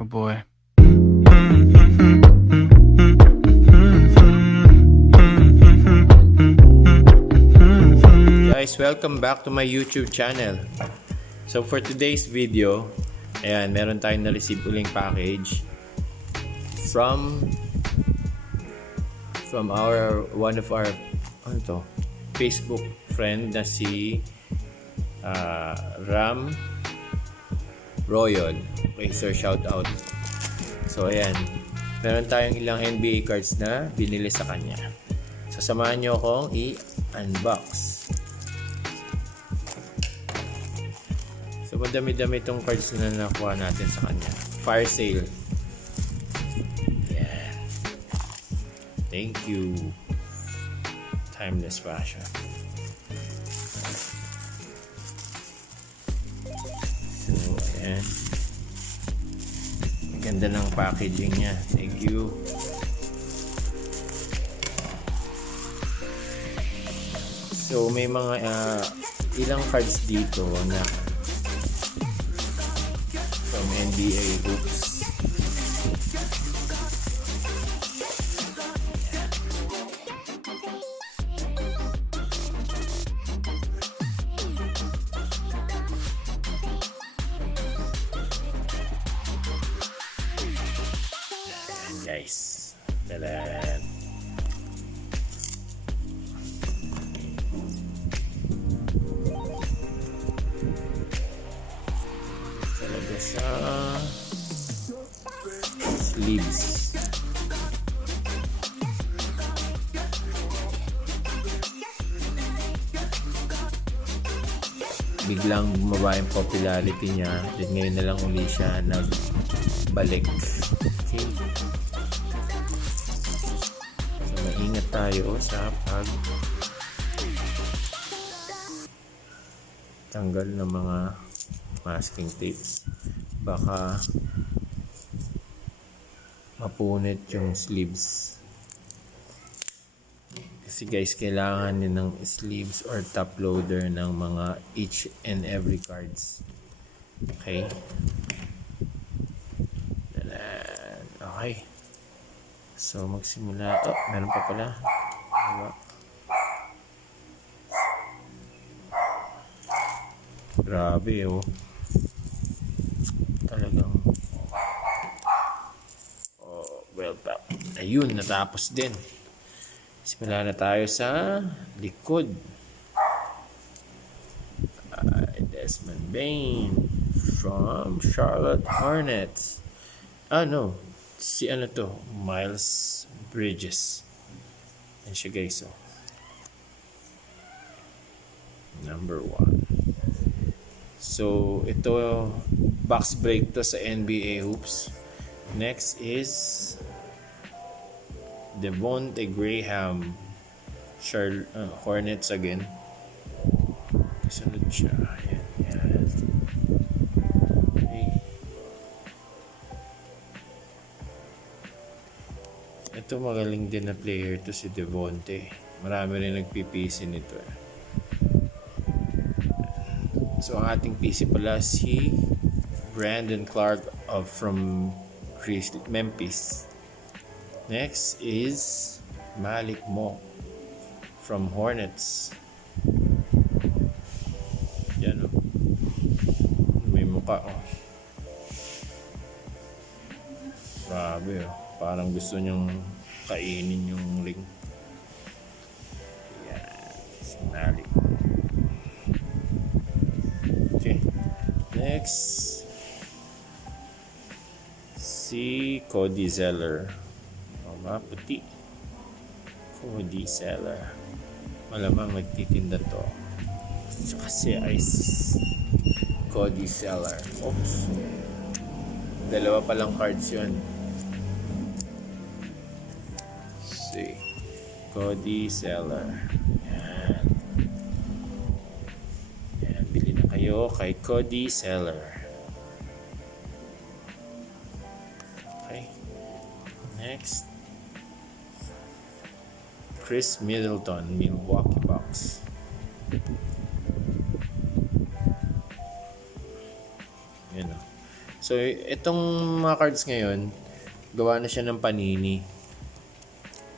Oh boy. Guys, welcome back to my YouTube channel. So for today's video, ayan, meron tayong na-receive uling package from one of our Facebook friend na si Ram Royal. Okay, sir, shout out. So ayan, meron tayong ilang NBA cards na binili sa kanya. So samahan nyo akong i-unbox. So madami-dami itong cards na nakuha natin sa kanya. Fire sale. Yeah. Thank you. Timeless fashion. So ayan. Ganda ng packaging niya. Thank you. So may mga ilang cards dito na from NBA Hoops. Guys, talan. Talaga sa sleeves. Biglang bumaba yung popularity niya. Then ngayon na lang uli siya nagbalik. Okay. Ingat tayo sa tanggal ng mga masking tapes. Baka mapunit yung sleeves. Kasi guys, kailangan din ng sleeves or top loader ng mga each and every cards. Okay. Okay. So magsimula. Oh, meron pa pala. Diba? Grabe oh. Talagang well pa. Ayun, natapos din. Simula na tayo sa likod. Desmond Bain from Charlotte Hornets. No. Si ano to? Miles Bridges. Yan siya guys. Oh. Number 1. So ito box break to sa NBA Hoops. Next is Devonte Graham, Hornets again. Kasunod siya. Ayan, yan. Okay. Ito magaling din na player to si Devonte. Marami rin nagpipisi nito. So ang ating PC pala si Brandon Clark from Memphis. Next is Malik Monk from Hornets. Yan o. May mukha o. Grabe o. Parang gusto nyong kainin yung ring. Yan. Si Malik. Okay. Next. Si Cody Zeller. Puti. Cody Zeller. Malamang magtitinda to. Kasi Isis. Cody Zeller. Oops. Dalawa palang cards yun. See. Cody Zeller. Yan. Yan. Bili na kayo kay Cody Zeller. Okay. Next. Chris Middleton, Milwaukee Bucks. Yan o. So, itong mga cards ngayon, gawa na siya ng panini.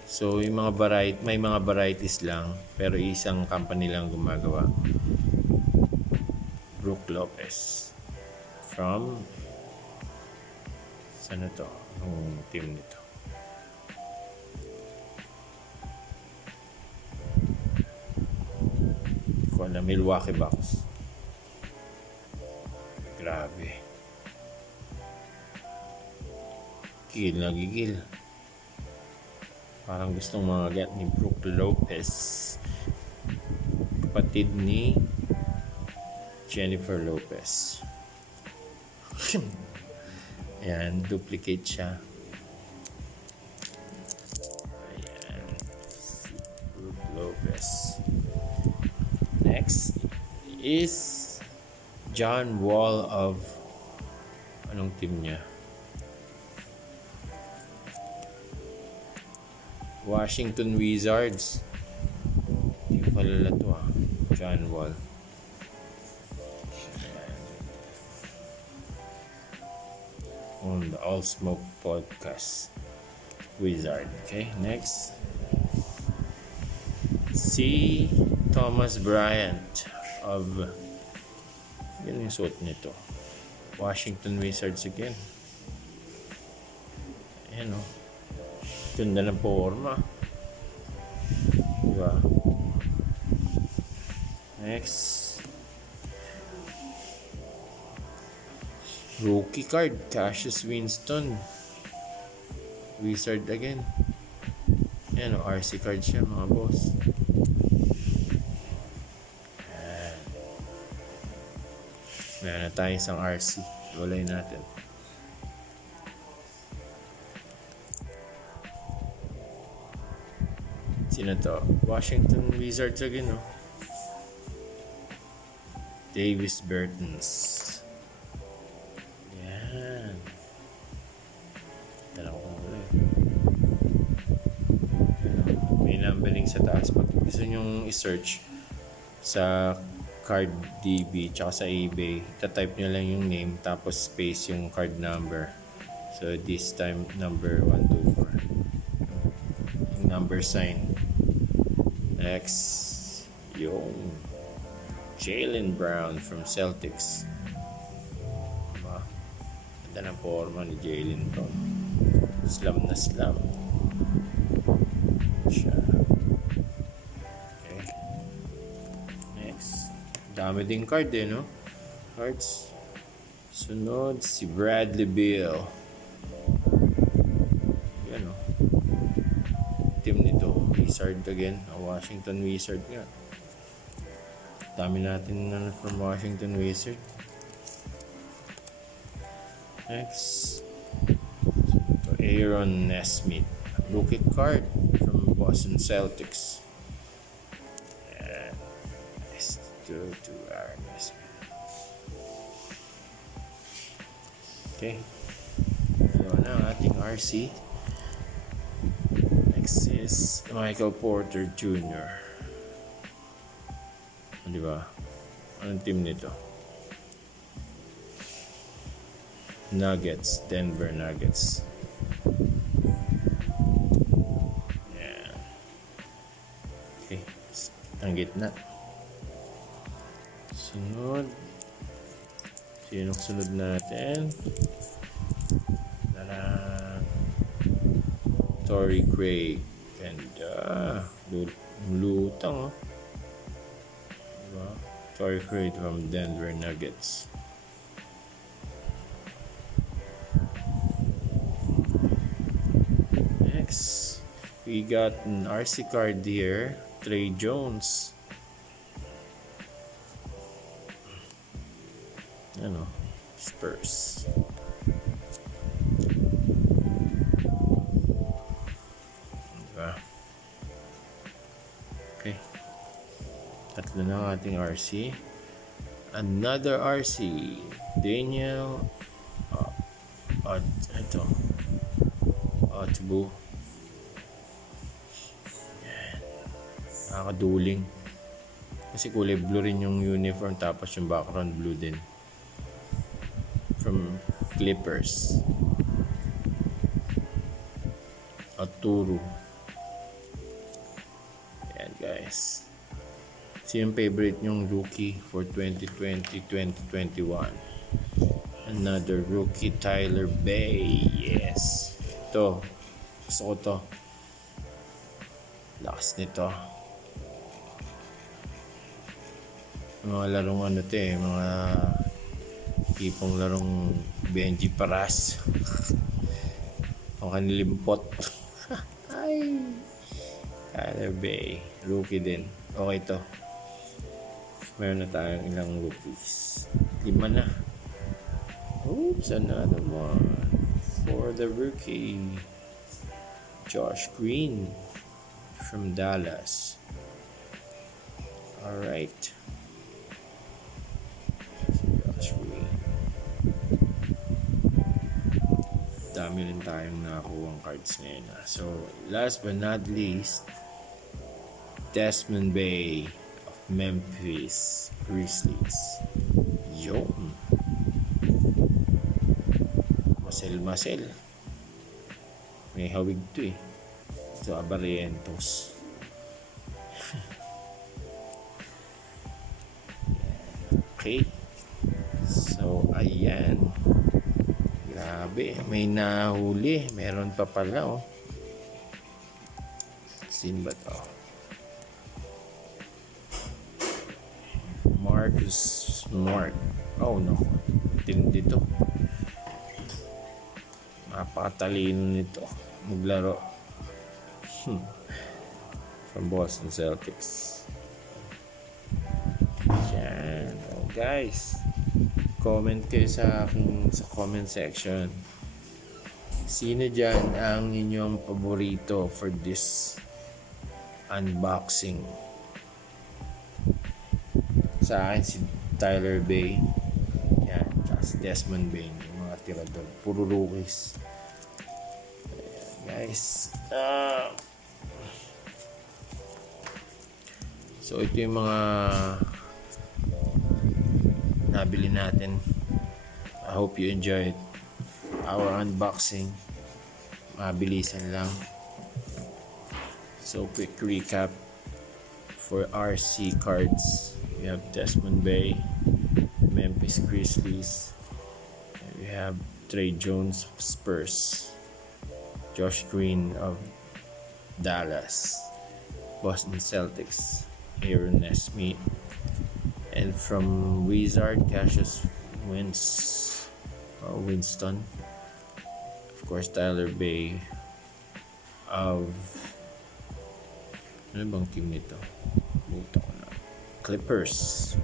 So, yung mga may mga varieties lang, pero isang company lang gumagawa. Brook Lopez. From, saan na to? Ang team nito. Na Milwaukee Bucks. Grabe. Nagigil. Parang gustong mga ni Brook Lopez. Kapatid ni Jennifer Lopez. Ayan, duplicate siya. Ayan. Brook Lopez. Next is John Wall of anong team niya? Washington Wizards. Hindi ko palala to John Wall. On the All Smoke Podcast. Wizard. Okay, next. Si Thomas Bryant of yun yung suot nito. Washington Wizards again. Ayan ganda ng forma. Diba? Next. Rookie card. Cassius Winston. Wizard again. Ayan RC card siya mga boss. Meron na tayo isang RC. Walay natin. Sino to? Washington Wizards again, Davis Bertans. Yan. Dala ko ulit. May numbering sa taas. Pag gusto nyong i-search sa card DB tsaka sa eBay, tatype nyo lang yung name tapos space yung card number. So this time number 124 yung number sign. Next yung Jaylen Brown from Celtics. Diba? Ganda ng forma ni Jaylen Brown. Slam na slam siya. Dami ding card cards. Sunod si Bradley Beal. Yan team nito Wizard again. Washington Wizard nga. Dami natin from Washington Wizard. Next Aaron Nesmith, rookie card from Boston Celtics. To Aaron Nesmith. Okay. So na ang ating RC. Next is Michael Porter Jr. Diba? Anong team nito? Nuggets. Denver Nuggets. Yeah. Okay. Ang gitna. Sunod. Sinong sunod natin? Torrey Craig. Ganda. Lutang diba? Torrey Craig from Denver Nuggets. Next, we got an RC card here. Trey Jones. Spurs. Diba? Okay. Tatlo na ang ating RC. Another RC. Daniel. Ito. Otbu. Nakakaduling. Kasi kulay blue rin yung uniform tapos yung background blue din. From Clippers. Aturu. Ayan guys. Sino yung favorite nyong rookie for 2020-2021? Another rookie, Tyler Bay. Yes. Ito. Gusto ko to. Lakas nito. Mga larong ano to eh. Mga tipong larong Benji Paras. O kanilimpot. Ay. Tyler Bay. Rookie din. Okay to. Meron na tayong ilang rookies. 5 na. Oops, another one. For the rookie. Josh Green. From Dallas. Alright. Josh Green. Dami rin tayong nakakuha cards ngayon. So, last but not least, Desmond Bay of Memphis Grizzlies. Yun. Masel. May hawig to eh. So, Abarientos. Okay. So, ayan. Grabe. May nahuli. Meron pa pala, oh. Sino ba to? Marcus Smart. Oh, no. Tindi to. Napakatalino nito. Maglaro. From Boston Celtics. Yan. Oh, guys. Comment kayo sa aking sa comment section. Sino dyan ang inyong paborito for this unboxing? Sa akin si Tyler Bay. Yan. Si Desmond Bay. Yung mga tirador. Puro rookies. Ayan, guys. So ito yung mga nabili natin. I hope you enjoyed our unboxing. Mabilisan lang. So quick recap for RC cards. We have Desmond Bay, Memphis Grizzlies, and we have Trey Jones of Spurs, Josh Green of Dallas, Boston Celtics, Aaron Nesmith, and from Wizard, Cassius Winston, of course Tyler Bay of ano bang team nito? Buta ko na. Clippers,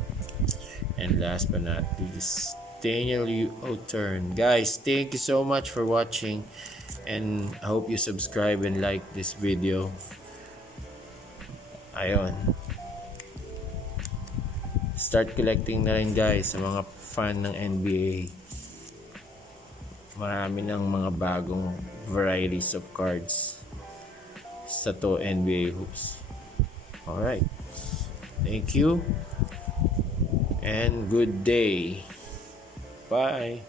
and last but not least Daniel O'Turn. Guys, thank you so much for watching, and I hope you subscribe and like this video. Ayun, start collecting na rin guys sa mga fan ng NBA. Marami ng mga bagong varieties of cards sa to NBA hoops. Alright, thank you and good day. Bye.